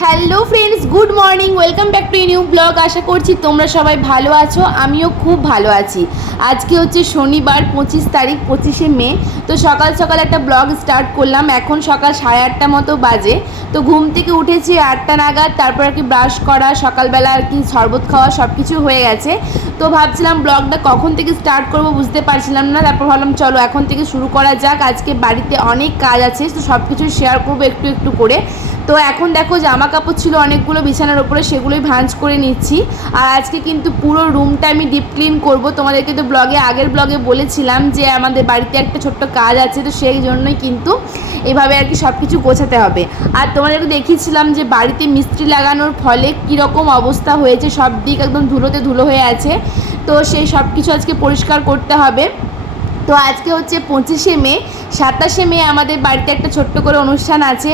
Hello friends, good morning, welcome back to new blog. আশা করছি তোমরা সবাই ভালো আছো, আমিও খুব ভালো আছি। আজকে হচ্ছে শনিবার 25 তারিখ, 25শে মে। তো সকাল সকাল একটা ব্লগ স্টার্ট করলাম। এখন সকাল 8:30 মতো বাজে। তো ঘুম থেকে উঠেছি 8টা নাগাদ, তারপর আর কি ব্রাশ করা, সকালবেলা আর কি শরবত খাওয়া সব কিছু হয়ে গেছে। তো ভাবছিলাম ব্লগটা কখন থেকে স্টার্ট করব বুঝতে পারছিলাম না। তারপর ভাবলাম চলো এখন থেকে শুরু করা যাক। আজকে বাড়িতে অনেক কাজ আছে, তো সব কিছু শেয়ার করবো একটু একটু করে। তো এখন দেখো জামা কাপড় ছিল অনেকগুলো বিছানার ওপরে, সেগুলোই ভাঁজ করে নিচ্ছি। আর আজকে কিন্তু পুরো রুমটা আমি ডিপ ক্লিন করব। তোমাদেরকে তো আগের ব্লগে বলেছিলাম যে আমাদের বাড়িতে একটা ছোট্ট কাজ আছে, তো সেই জন্যই কিন্তু এভাবে আর কি সব কিছু গোছাতে হবে। আর তোমাদেরকে দেখিয়েছিলাম যে বাড়িতে মিস্ত্রি লাগানোর ফলে কীরকম অবস্থা হয়েছে, সব দিক একদম ধুলোতে ধুলো হয়ে আছে। তো সেই সব কিছু আজকে পরিষ্কার করতে হবে। তো আজকে হচ্ছে 25শে মে। 27শে মে আমাদের বাড়িতে একটা ছোট্ট করে অনুষ্ঠান আছে।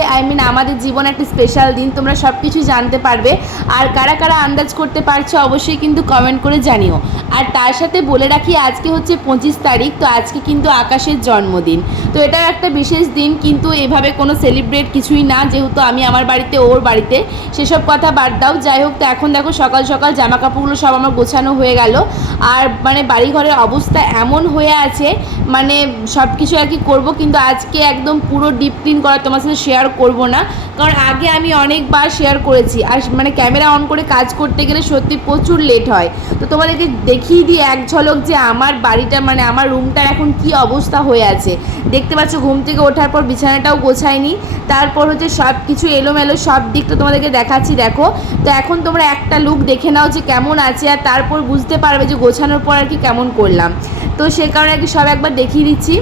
আমাদের জীবনে একটা স্পেশাল দিন, তোমরা সব কিছুই জানতে পারবে। আর কারা কারা আন্দাজ করতে পারছো অবশ্যই কিন্তু কমেন্ট করে জানিও। আর তার সাথে বলে রাখি আজকে হচ্ছে 25 তারিখ, তো আজকে কিন্তু আকাশের জন্মদিন। তো এটা একটা বিশেষ দিন, কিন্তু এভাবে কোনো সেলিব্রেট কিছুই না, যেহেতু আমি আমার বাড়িতে ওর বাড়িতে, সেসব কথা বাদ দাও। যাই হোক, তো এখন দেখো সকাল সকাল জামা কাপড়গুলো সব আমার গোছানো হয়ে গেল। আর বাড়িঘরের অবস্থা এমন হয়ে আছে, সব কিছু আর কি করবো, কিন্তু আজকে একদম পুরো ডিপ ক্লিন করা তোমার সাথে শেয়ার করব না। কারণ আগে আমি অনেকবার শেয়ার করেছি, আর ক্যামেরা অন করে কাজ করতে গেলে সত্যি প্রচুর লেট হয়। তো তোমাদেরকে দেখিয়ে দিই এক ঝলক যে আমার বাড়িটা আমার রুমটার এখন কি অবস্থা হয়ে আছে। দেখতে পাচ্ছ ঘুম থেকে ওঠার পর বিছানাটাও গোছায়নি, তারপর হচ্ছে সব কিছু এলোমেলো, সব দিকটা তোমাদেরকে দেখাচ্ছি দেখো। তো এখন তোমরা একটা লুক দেখে নাও যে কেমন আছে, আর তারপর বুঝতে পারবে যে গোছানোর পর আর কি কেমন করলাম। তো সে কারণে আর কি সব একবার দেখিয়ে দিচ্ছি।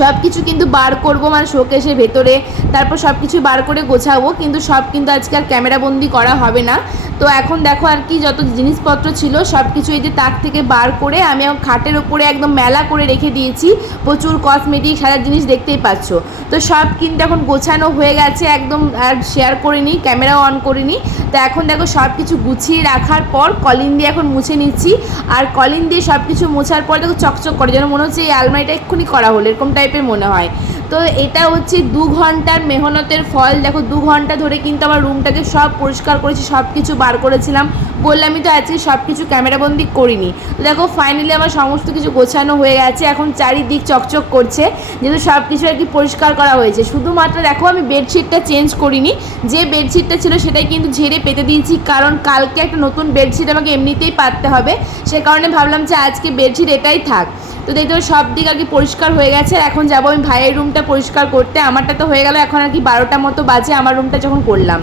সব কিছু কিন্তু বার করবো শোকেসের ভেতরে, তারপর সব কিছু বার করে গোছাবো, কিন্তু সব কিন্তু আজকে আর ক্যামেরাবন্দি করা হবে না। তো এখন দেখো আর কি যত জিনিসপত্র ছিল সব কিছু এই যে তাক থেকে বার করে আমি খাটের ওপরে একদম মেলা করে রেখে দিয়েছি। প্রচুর কসমেটিক সারা জিনিস দেখতেই পাচ্ছ। তো সব কিন্তু এখন গোছানো হয়ে গেছে একদম, আর শেয়ার করিনি, ক্যামেরাও অন করিনি। তো এখন দেখো সব কিছু গুছিয়ে রাখার পর কলিন দিয়ে এখন মুছে নিচ্ছি। আর কলিন দিয়ে সব কিছু মোছার পর দেখো চকচক করে, যেন মনে হচ্ছে এই আলমারিটা এক্ষুনি করা হলো, এরকম টাইপের মনে হয়। তো এটা হচ্ছে 2 ঘন্টার মেহনতের ফল। দেখো 2 ঘন্টা ধরে কিন্তু আমার রুমটাকে সব পরিষ্কার করেছি, সব কিছু বার করেছিলাম। বললামই তো আজকে সব কিছু ক্যামেরাবন্দি করিনি। তো দেখো ফাইনালি আমার সমস্ত কিছু গোছানো হয়ে গেছে। এখন চারিদিক চকচক করছে, যেহেতু সব কিছু আর কি পরিষ্কার করা হয়েছে। শুধুমাত্র দেখো আমি বেডশিটটা চেঞ্জ করিনি, যে বেডশিটটা ছিল সেটাই কিন্তু ঝেড়ে পেতে দিয়েছি, কারণ কালকে একটা নতুন বেডশিট আমাকে এমনিতেই পাততে হবে। সে কারণে ভাবলাম যে আজকে বেডশিট এটাই থাক। তো দেখতে সব দিক আর কি পরিষ্কার হয়ে গেছে। এখন যাবো আমি ভাইয়ের রুমটা পরিষ্কার করতে। আমারটা তো হয়ে গেল, এখন আর কি 12টা মতো বাজে আমার রুমটা যখন করলাম।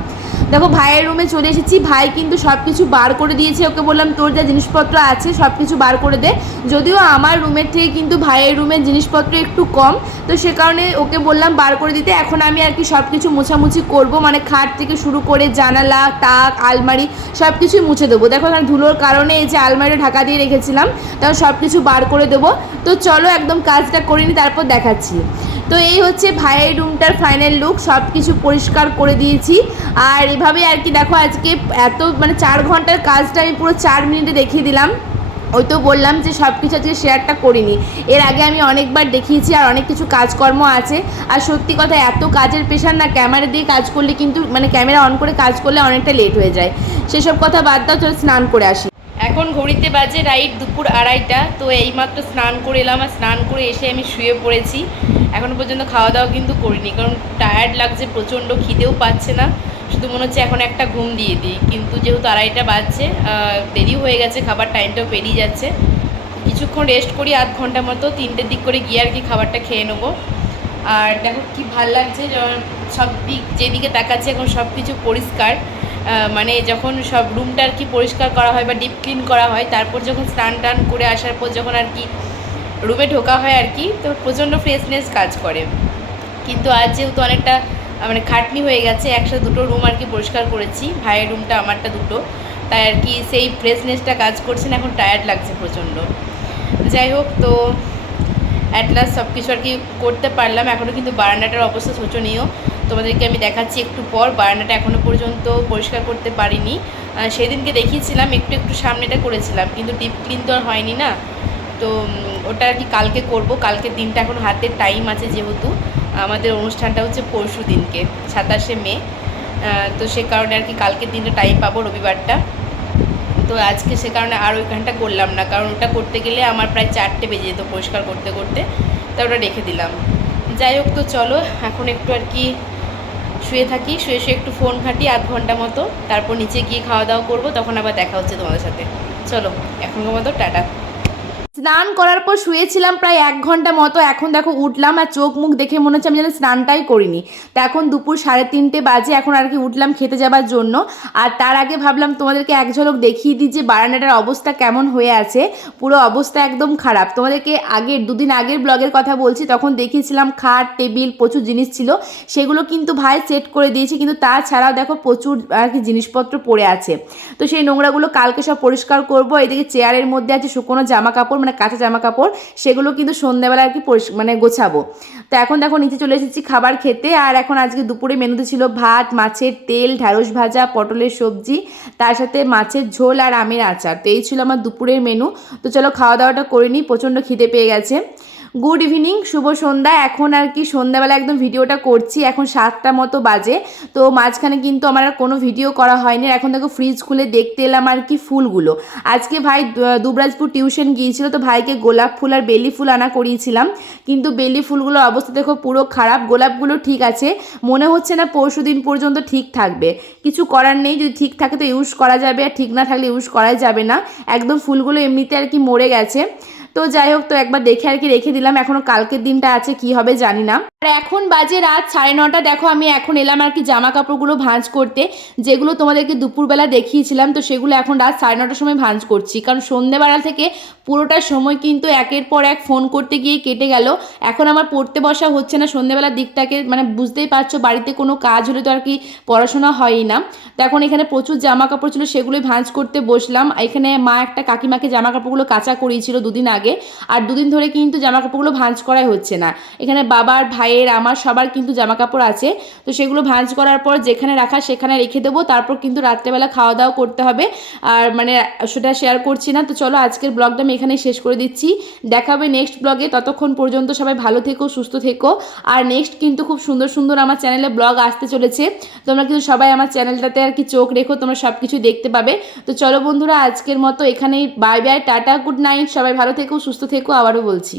দেখো ভাইয়ের রুমে চলে এসেছি। ভাই কিন্তু সব কিছু বার করে দিয়েছে, ওকে বললাম তোর যা জিনিসপত্র আছে সব কিছু বার করে দে। যদিও আমার রুমের থেকে কিন্তু ভাইয়ের রুমের জিনিসপত্র একটু কম, তো সে কারণে ওকে বললাম বার করে দিতে। এখন আমি আর কি সব কিছু মোছামুছি করবো, খাট থেকে শুরু করে জানালা, তাক, আলমারি সব কিছুই মুছে দেবো। দেখো এখানে ধুলোর কারণে এই যে আলমারিটা ঢাকা দিয়ে রেখেছিলাম, তখন সব কিছু বার করে দেবো। তো চলো একদম কাজটা করিনি, তারপর দেখাচ্ছি। তো এই হচ্ছে ভাইয়ের রুমটার ফাইনাল লুক, সব কিছু পরিষ্কার করে দিয়েছি। আর এভাবে আর কি দেখো আজকে এত 4 ঘন্টার কাজটা আমি পুরো 4 মিনিটে দেখিয়ে দিলাম। ওই তো বললাম যে সব কিছু আজকে শেয়ারটা করিনি, এর আগে আমি অনেকবার দেখিয়েছি, আর অনেক কিছু কাজকর্ম আছে। আর সত্যি কথা এত কাজের প্রেশার না, ক্যামেরা দিয়ে কাজ করলে কিন্তু ক্যামেরা অন করে কাজ করলে অনেকটা লেট হয়ে যায়। সেসব কথা বাদ দাও, চলো স্নান করে আসি। এখন ঘড়িতে বাজে রাইট দুপুর 2:30। তো এইমাত্র স্নান করে এলাম, আর স্নান করে এসে আমি শুয়ে পড়েছি। এখনও পর্যন্ত খাওয়া দাওয়া কিন্তু করিনি, কারণ টায়ার্ড লাগছে প্রচণ্ড, খিদেও পাচ্ছে না। শুধু মনে হচ্ছে এখন একটা ঘুম দিয়ে দিই, কিন্তু যেহেতু 2:30 বাজছে, দেরি হয়ে গেছে, খাবার টাইমটাও পেরিয়ে যাচ্ছে। কিছুক্ষণ রেস্ট করি, আধ ঘন্টা মতো, 3টের দিক করে গিয়ে আর কি খাবারটা খেয়ে নেবো। আর দেখো কি ভাল লাগছে, সব দিক যেদিকে তাকাচ্ছে এখন সব কিছু পরিষ্কার। যখন সব রুমটা আর কি পরিষ্কার করা হয় বা ডিপ ক্লিন করা হয়, তারপর যখন স্নান টান করে আসার পর যখন আর কি রুমে ঢোকা হয় আর কি, তো প্রচণ্ড ফ্রেশনেস কাজ করে। কিন্তু আজ যেহেতু অনেকটা খাটনি হয়ে গেছে, একসাথে 2টো রুম আর কি পরিষ্কার করেছি, ভাইয়ের রুমটা আমারটা 2টো, তাই আর কি সেই ফ্রেশনেসটা কাজ করছে না, এখন টায়ার্ড লাগছে প্রচণ্ড। যাই হোক, তো অ্যাট লাস্ট সব কিছু আর কি করতে পারলাম। এখনও কিন্তু বারান্দাটার অবস্থা শোচনীয়, তোমাদেরকে আমি দেখাচ্ছি একটু পর। বারান্দাটা এখনও পর্যন্ত পরিষ্কার করতে পারিনি। সেদিনকে দেখিয়েছিলাম একটু একটু সামনেটা করেছিলাম, কিন্তু ডিপ ক্লিন তো আর হয়নি না। তো ওটা আর কি কালকে করব। কালকের দিনটা এখন হাতে টাইম আছে, যেহেতু আমাদের অনুষ্ঠানটা হচ্ছে পরশু দিনকে 27শে মে। তো সে কারণে আর কি কালকের দিনটা টাইম পাবো, রবিবারটা। তো আজকে সে কারণে আর ওইখানটা করলাম না, কারণ ওটা করতে গেলে আমার প্রায় 4টে বেজে যেত পরিষ্কার করতে করতে, তা ওটা রেখে দিলাম। যাই হোক, তো চলো এখন একটু আর কি শুয়ে থাকি, শুয়ে শুয়ে একটু ফোন ঘাঁটি আধ ঘন্টা মতো, তারপর নিচে গিয়ে খাওয়া দাওয়া করবো, তখন আবার দেখা হচ্ছে তোমাদের সাথে। চলো এখনকার মতো টাটা। স্নান করার পর শুয়েছিলাম প্রায় 1 ঘন্টা মতো, এখন দেখো উঠলাম আর চোখ মুখ দেখে মনে হচ্ছে আমি যেন স্নানটাই করিনি। তো এখন দুপুর 3:30 বাজে, এখন আর কি উঠলাম খেতে যাবার জন্য। আর তার আগে ভাবলাম তোমাদেরকে এক ঝলক দেখিয়ে দিই যে বারান্দাটার অবস্থা কেমন হয়ে আছে। পুরো অবস্থা একদম খারাপ। তোমাদেরকে আগের 2 দিন আগের ব্লগের কথা বলছি, তখন দেখিয়েছিলাম খাট টেবিল প্রচুর জিনিস ছিল, সেগুলো কিন্তু ভাই সেট করে দিয়েছে, কিন্তু তাছাড়াও দেখো প্রচুর আর কি জিনিসপত্র পড়ে আছে। তো সেই নোংরাগুলো কালকে সব পরিষ্কার করবো। এদিকে চেয়ারের মধ্যে আছে শুকনো জামা কাপড়, মানে কাঁচা জামা কাপড়, সেগুলো কিন্তু সন্ধ্যাবেলা আর কি মানে গোছাবো। তো এখন দেখো নিচে চলে এসেছি খাবার খেতে। আর এখন আজকে দুপুরে মেনুতে ছিল ভাত, মাছের তেল, ঢ্যাঁড়স ভাজা, পটলের সবজি, তার সাথে মাছের ঝোল আর আমের আচার। তো এই ছিল আমার দুপুরের মেনু। তো চলো খাওয়া দাওয়াটা করে নিই, প্রচণ্ড খিদে পেয়ে গেছে। গুড ইভিনিং, শুভ সন্ধ্যা। এখন আর কি সন্ধ্যাবেলা একদম ভিডিওটা করছি, এখন 7টা মতো বাজে। তো মাঝখানে কিন্তু আমার আর কোনো ভিডিও করা হয়নি। এখন দেখো ফ্রিজ খুলে দেখতে এলাম আর কি ফুলগুলো। আজকে ভাই দুবরাজপুর টিউশন গিয়েছিল, তো ভাইকে গোলাপ ফুল আর বেলি ফুল আনা করিয়েছিলাম, কিন্তু বেলি ফুলগুলোর অবস্থা দেখো পুরো খারাপ। গোলাপগুলো ঠিক আছে, মনে হচ্ছে না পরশু দিন পর্যন্ত ঠিক থাকবে। কিছু করার নেই, যদি ঠিক থাকে তো ইউজ করা যাবে, আর ঠিক না থাকলে ইউজ করাই যাবে না। একদম ফুলগুলো এমনিতে আর কি মরে গেছে। তো যাই হোক, তো একবার দেখে আর কি রেখে দিলাম, এখনও কালকের দিনটা আছে, কি হবে জানি না। আর এখন বাজে রাত 9:30। দেখো আমি এখন এলাম আর কি জামা কাপড়গুলো ভাঁজ করতে, যেগুলো তোমাদেরকে দুপুরবেলা দেখিয়েছিলাম। তো সেগুলো এখন রাত 9:30টার সময় ভাঁজ করছি, কারণ সন্ধ্যেবেলা থেকে পুরোটা সময় কিন্তু একের পর এক ফোন করতে গিয়ে কেটে গেল। এখন আমার পড়তে বসা হচ্ছে না সন্ধ্যেবেলার দিকটাকে, মানে বুঝতেই পারছো, বাড়িতে কোনো কাজ হলে তো আর কি পড়াশোনা হয়ই না। তো এখন এখানে প্রচুর জামা কাপড় ছিল, সেগুলোই ভাঁজ করতে বসলাম। এখানে মা একটা কাকিমাকে জামা কাপড়গুলো কাচা করিয়েছিল 2 দিন আগে, আর 2 দিন ধরে কিন্তু জামা কাপড়গুলো ভাঁজ করাই হচ্ছে না। এখানে বাবার, ভাইয়ের, আমার সবার কিন্তু জামা কাপড় আছে। তো সেগুলো ভাঁজ করার পর যেখানে রাখা সেখানে রেখে দেবো, তারপর কিন্তু রাত্রেবেলা খাওয়া দাওয়া করতে হবে। আর মানে সেটা শেয়ার করছি না। তো চলো আজকের ব্লগটা আমি এখানেই শেষ করে দিচ্ছি, দেখা হবে নেক্সট ব্লগে। ততক্ষণ পর্যন্ত সবাই ভালো থেকো, সুস্থ থেকো। আর নেক্সট কিন্তু খুব সুন্দর সুন্দর আমার চ্যানেলে ব্লগ আসতে চলেছে, তোমরা কিন্তু সবাই আমার চ্যানেলটাতে আর কি চোখ রেখো, তোমরা সব কিছু দেখতে পাবে। তো চলো বন্ধুরা, আজকের মতো এখানেই bye bye, tata, good night, সবাই ভালো থেকো, সুস্থ থেকো, আবারও বলছি।